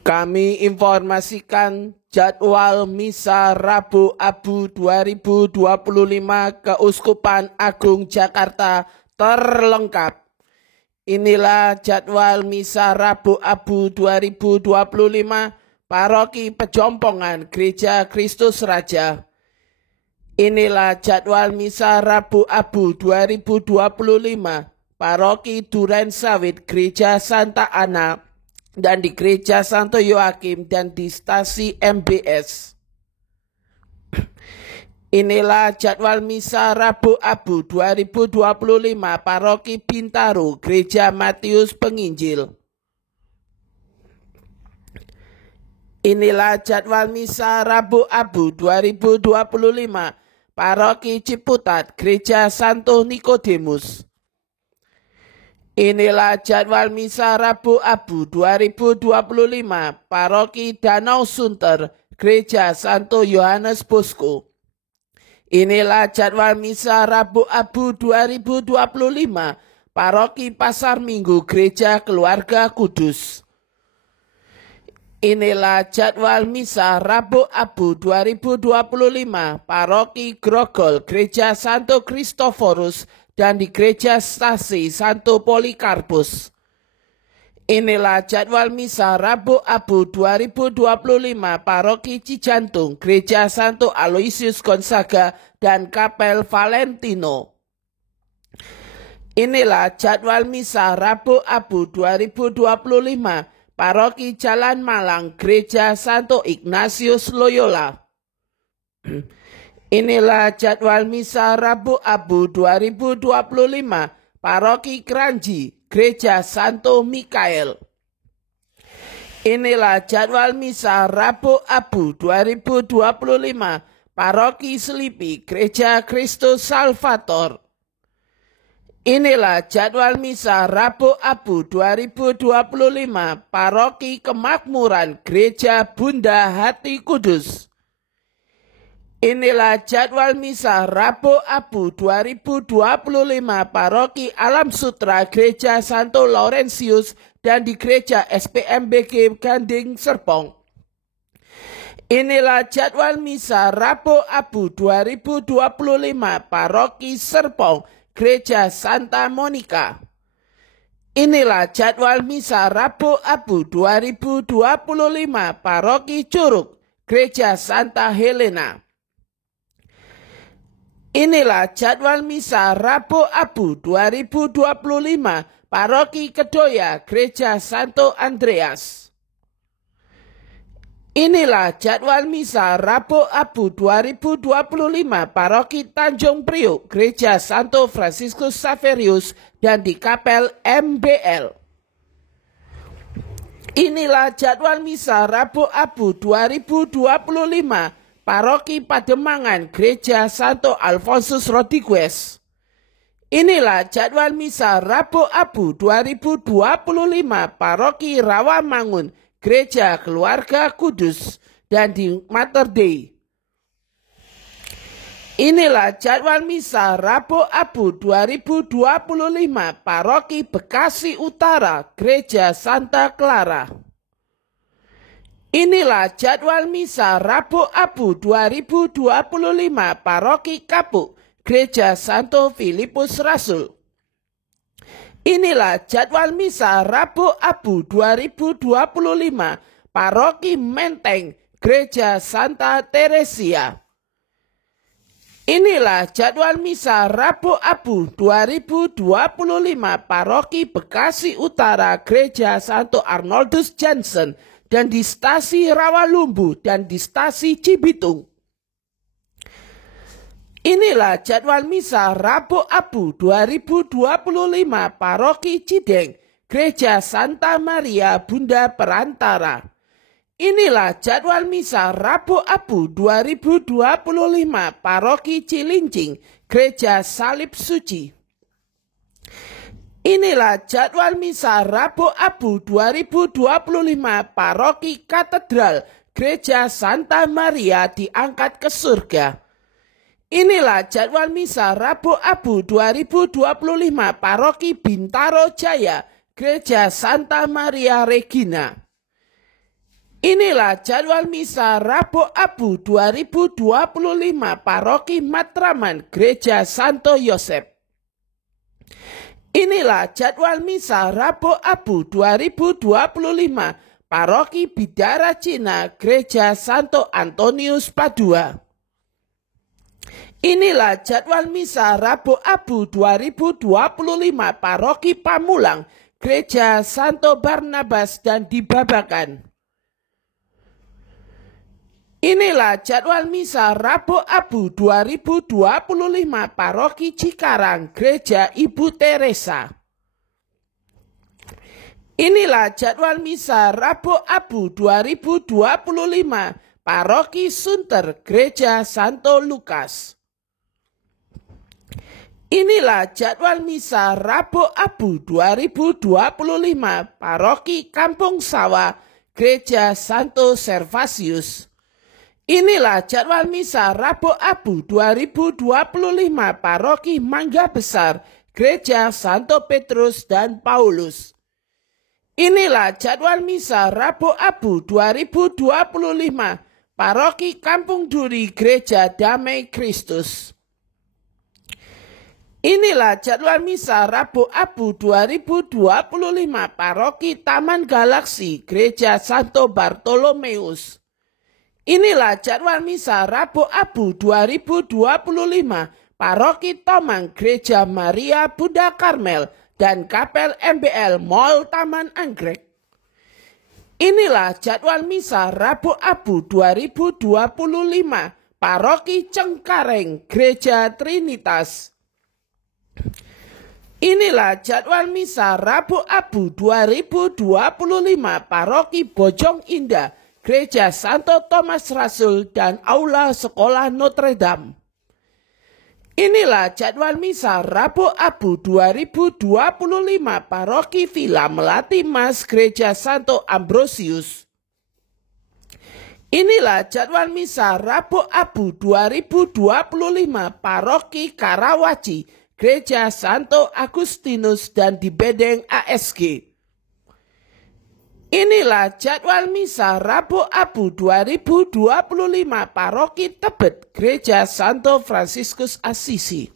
Kami informasikan jadwal Misa Rabu Abu 2025 Keuskupan Agung Jakarta terlengkap. Inilah jadwal Misa Rabu Abu 2025 Paroki Pejompongan Gereja Kristus Raja. Inilah jadwal Misa Rabu Abu 2025 Paroki Duren Sawit Gereja Santa Ana dan di Gereja Santo Yoakim dan di stasi MBS. Inilah jadwal Misa Rabu Abu 2025 Paroki Bintaro Gereja Matius Penginjil. Inilah jadwal Misa Rabu Abu 2025 Paroki Ciputat Gereja Santo Nikodemus. Inilah jadwal Misa Rabu Abu 2025 Paroki Danau Sunter Gereja Santo Yohanes Bosco. Inilah jadwal Misa Rabu Abu 2025 Paroki Pasar Minggu Gereja Keluarga Kudus. Inilah jadwal Misa Rabu Abu 2025 Paroki Grogol Gereja Santo Kristoforus dan di Gereja Stasi Santo Polikarpus. Inilah jadwal Misa Rabu Abu 2025 Paroki Cijantung Gereja Santo Aloysius Gonzaga dan Kapel Valentino. Inilah jadwal Misa Rabu Abu 2025 Paroki Jalan Malang Gereja Santo Ignatius Loyola. Inilah jadwal Misa Rabu Abu 2025 Paroki Kranji Gereja Santo Mikael. Inilah jadwal Misa Rabu Abu 2025 Paroki Selipi Gereja Kristus Salvator. Inilah jadwal Misa Rabu Abu 2025 Paroki Kemakmuran Gereja Bunda Hati Kudus. Inilah jadwal Misa Rabu Abu 2025 Paroki Alam Sutra Gereja Santo Laurentius dan di Gereja SPMBG Ganding Serpong. Inilah jadwal Misa Rabu Abu 2025 Paroki Serpong Gereja Santa Monica. Inilah jadwal Misa Rabu Abu 2025 Paroki Curug Gereja Santa Helena. Inilah jadwal Misa Rabu Abu 2025 Paroki Kedoya Gereja Santo Andreas. Inilah jadwal Misa Rabu Abu 2025 Paroki Tanjung Priok Gereja Santo Fransiskus Saverius dan di Kapel MBL. Inilah jadwal Misa Rabu Abu 2025 Paroki Pademangan Gereja Santo Alfonsus Rodriguez. Inilah jadwal Misa Rabu Abu 2025 Paroki Rawamangun Gereja Keluarga Kudus dan di Mater Dei. Inilah jadwal Misa Rabu Abu 2025 Paroki Bekasi Utara Gereja Santa Clara. Inilah jadwal Misa Rabu Abu 2025 Paroki Kapuk Gereja Santo Filipus Rasul. Inilah jadwal Misa Rabu Abu 2025 Paroki Menteng Gereja Santa Teresia. Inilah jadwal Misa Rabu Abu 2025 Paroki Bekasi Utara Gereja Santo Arnoldus Jansen dan di stasi Rawalumbu dan di stasi Cibitung. Inilah jadwal Misa Rabu Abu 2025 Paroki Cideng Gereja Santa Maria Bunda Perantara. Inilah jadwal Misa Rabu Abu 2025 Paroki Cilincing Gereja Salib Suci. Inilah jadwal Misa Rabu Abu 2025 Paroki Katedral Gereja Santa Maria diangkat ke surga. Inilah jadwal Misa Rabu Abu 2025 Paroki Bintaro Jaya Gereja Santa Maria Regina. Inilah jadwal misa Rabu Abu 2025 Paroki Matraman Gereja Santo Yosef. Inilah jadwal misa Rabu Abu 2025 Paroki Bidara Cina Gereja Santo Antonius Padua. Inilah jadwal misa Rabu Abu 2025 Paroki Pamulang Gereja Santo Barnabas dan di Babakan. Inilah jadwal misa Rabu Abu 2025 Paroki Cikarang Gereja Ibu Teresa. Inilah jadwal misa Rabu Abu 2025 Paroki Sunter Gereja Santo Lukas. Inilah jadwal misa Rabu Abu 2025 Paroki Kampung Sawah Gereja Santo Servasius. Inilah jadwal misa Rabu Abu 2025 Paroki Mangga Besar Gereja Santo Petrus dan Paulus. Inilah jadwal misa Rabu Abu 2025 Paroki Kampung Duri Gereja Damai Kristus. Inilah jadwal misa Rabu Abu 2025 Paroki Taman Galaksi Gereja Santo Bartolomeus. Inilah jadwal misa Rabu Abu 2025 Paroki Tomang Gereja Maria Bunda Karmel dan Kapel MBL Mall Taman Anggrek. Inilah jadwal misa Rabu Abu 2025 Paroki Cengkareng Gereja Trinitas. Inilah jadwal misa Rabu Abu 2025 Paroki Bojong Indah Gereja Santo Thomas Rasul dan Aula Sekolah Notre Dame. Inilah jadwal misa Rabu Abu 2025 Paroki Villa Melati Mas Gereja Santo Ambrosius. Inilah jadwal misa Rabu Abu 2025 Paroki Karawaci Gereja Santo Agustinus dan di Bedeng ASG. Inilah jadwal misa Rabu Abu 2025 Paroki Tebet Gereja Santo Fransiskus Assisi.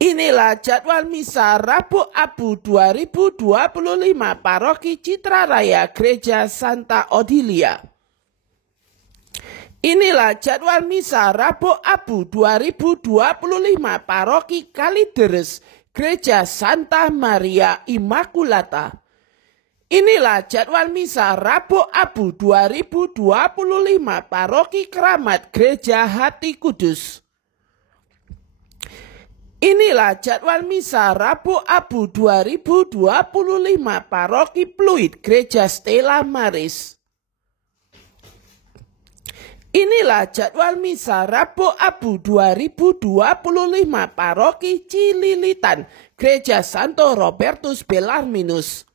Inilah jadwal misa Rabu Abu 2025 Paroki Citra Raya Gereja Santa Odilia. Inilah jadwal misa Rabu Abu 2025 Paroki Kalideres Gereja Santa Maria Immaculata. Inilah jadwal misa Rabu Abu 2025 Paroki Keramat Gereja Hati Kudus. Inilah jadwal misa Rabu Abu 2025 Paroki Pluit Gereja Stella Maris. Inilah jadwal misa Rabu Abu 2025 Paroki Cililitan Gereja Santo Robertus Bellarminus.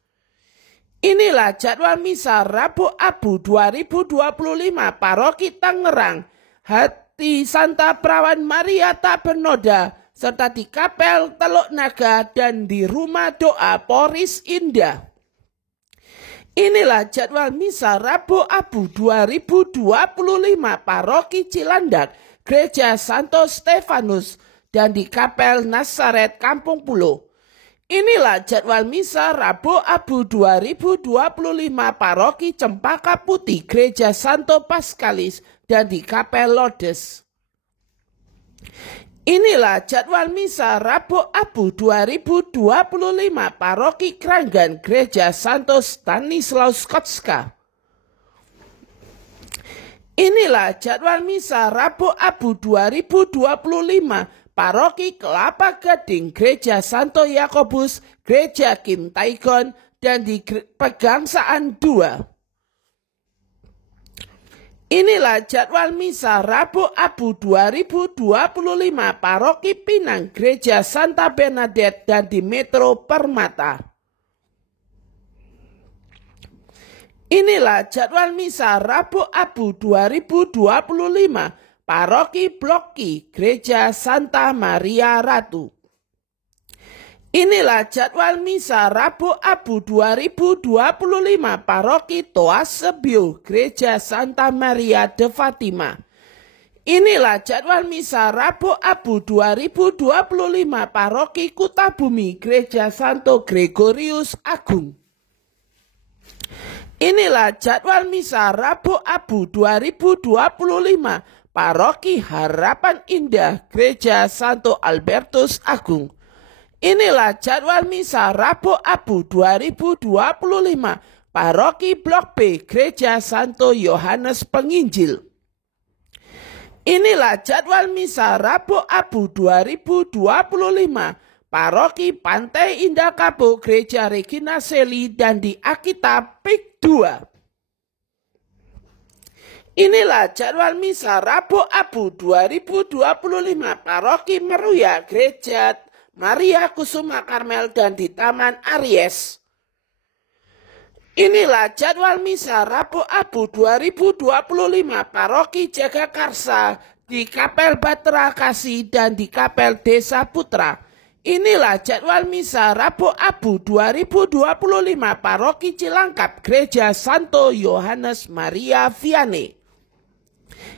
Inilah jadwal misa Rabu Abu 2025 Paroki Tangerang Hati Santa Perawan Maria Tabenoda serta di Kapel Teluk Naga dan di Rumah Doa Poris Indah. Inilah jadwal misa Rabu Abu 2025 Paroki Cilandak Gereja Santo Stefanus dan di Kapel Nazaret Kampung Pulo. Inilah jadwal misa Rabu Abu 2025 Paroki Cempaka Putih Gereja Santo Paskalis dan di Kapel Lourdes. Inilah jadwal misa Rabu Abu 2025 Paroki Kranggan Gereja Santo Stanislaus Kotska. Inilah jadwal misa Rabu Abu 2025 Paroki Kelapa Gading Gereja Santo Yakobus Gereja Kim Taigon dan di Pegangsaan 2. Inilah jadwal misa Rabu Abu 2025 Paroki Pinang Gereja Santa Bernadette dan di Metro Permata. Inilah jadwal misa Rabu Abu 2025 Paroki Bloki Gereja Santa Maria Ratu. Inilah jadwal misa Rabu Abu 2025 Paroki Toa Sebio, Gereja Santa Maria de Fatima. Inilah jadwal misa Rabu Abu 2025 Paroki Kutabumi, Gereja Santo Gregorius Agung. Inilah jadwal misa Rabu Abu 2025 Paroki Harapan Indah, Gereja Santo Albertus Agung. Inilah jadwal misa Rabu Abu 2025 Paroki Blok B, Gereja Santo Yohanes Penginjil. Inilah jadwal misa Rabu Abu 2025 Paroki Pantai Indah Kapuk, Gereja Regina Seli dan di Akita Pik 2. Inilah jadwal misa Rabu Abu 2025 Paroki Meruya, Gereja Maria Kusuma Karmel dan di Taman Aries. Inilah jadwal misa Rabu Abu 2025 Paroki Jagakarsa di Kapel Bahtera Kasih dan di Kapel Desa Putra. Inilah jadwal misa Rabu Abu 2025 Paroki Cilangkap, Gereja Santo Yohanes Maria Vianney.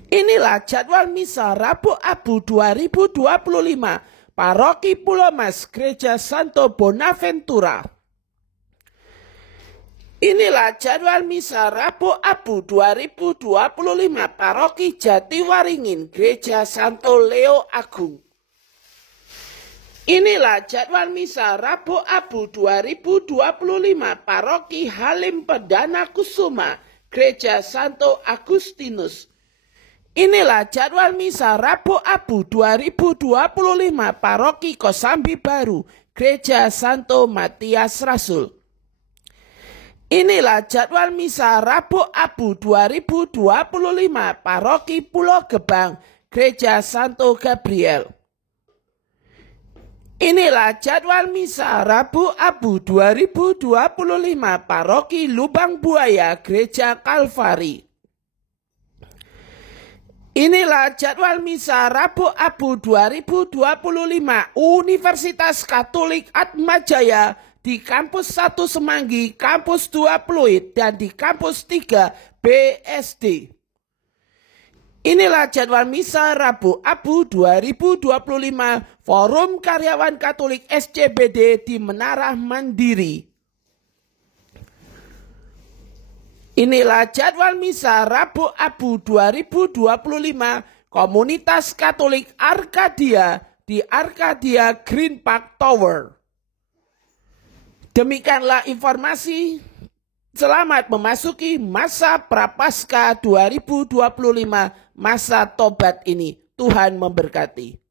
Inilah jadwal misa Rabu Abu 2025 Paroki Pulau Mas, Gereja Santo Bonaventura. Inilah jadwal misa Rabu Abu 2025 Paroki Jatiwaringin, Gereja Santo Leo Agung. Inilah jadwal misa Rabu Abu 2025 Paroki Halim Perdana Kusuma, Gereja Santo Agustinus. Inilah jadwal misa Rabu Abu 2025 Paroki Kosambi Baru, Gereja Santo Matias Rasul. Inilah jadwal misa Rabu Abu 2025 Paroki Pulau Gebang, Gereja Santo Gabriel. Inilah jadwal misa Rabu Abu 2025 Paroki Lubang Buaya, Gereja Kalvari. Inilah jadwal misa Rabu Abu 2025 Universitas Katolik Atmajaya di Kampus 1 Semanggi, Kampus 2 Pluit, dan di Kampus 3 BSD. Inilah jadwal misa Rabu Abu 2025 Forum Karyawan Katolik SCBD di Menara Mandiri. Inilah jadwal misa Rabu Abu 2025 Komunitas Katolik Arkadia di Arkadia Green Park Tower. Demikianlah informasi. Selamat memasuki masa Prapaskah 2025, masa tobat ini. Tuhan memberkati.